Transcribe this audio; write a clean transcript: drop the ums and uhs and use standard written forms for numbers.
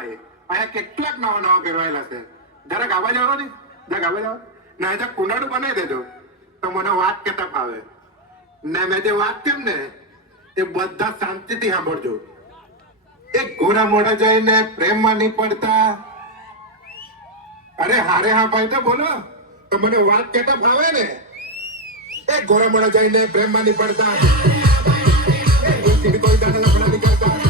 ભાઈ આ કેટલાક નવા ફેરવાયેલા છે જરા ગાવા જવાનો ને જરા ગાવા જાવ ના જરા કુંડાળું બનાવી દેજો તો મને વાત કેતા ફાવે ને મેં જે વાત કેમ ને એ બધા શાંતિથી સાંભળજો એક ઘોડા મોડા જઈને પ્રેમમાં નહીં પડતા અરે હારે હા ભાઈ તો બોલો તો મને વાત કેતા ફાવે ને એક ઘોડા મોડા જઈને પ્રેમમાં નહીં પડતા કોઈ દાડા લફડા નહીં કરતા